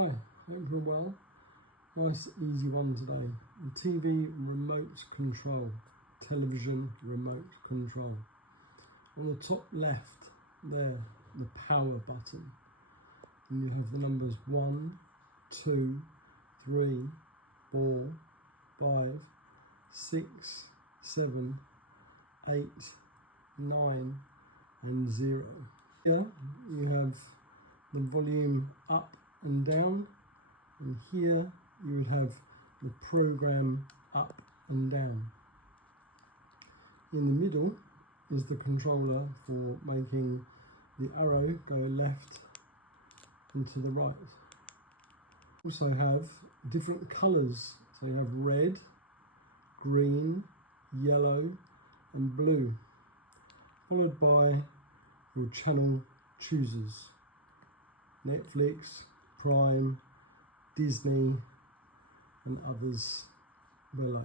Hi, hope you're well. Nice easy one today. TV remote control, television remote control. On the top left there, the power button. And you have the numbers 1, 2, 3, 4, 5, 6, 7, 8, 9 and 0. Here you have the volume up and down, and here you would have the program up and down. In the middle is the controller for making the arrow go left and to the right. Also have different colours, so you have red, green, yellow and blue, followed by your channel choosers: Netflix, Prime, Disney and others below.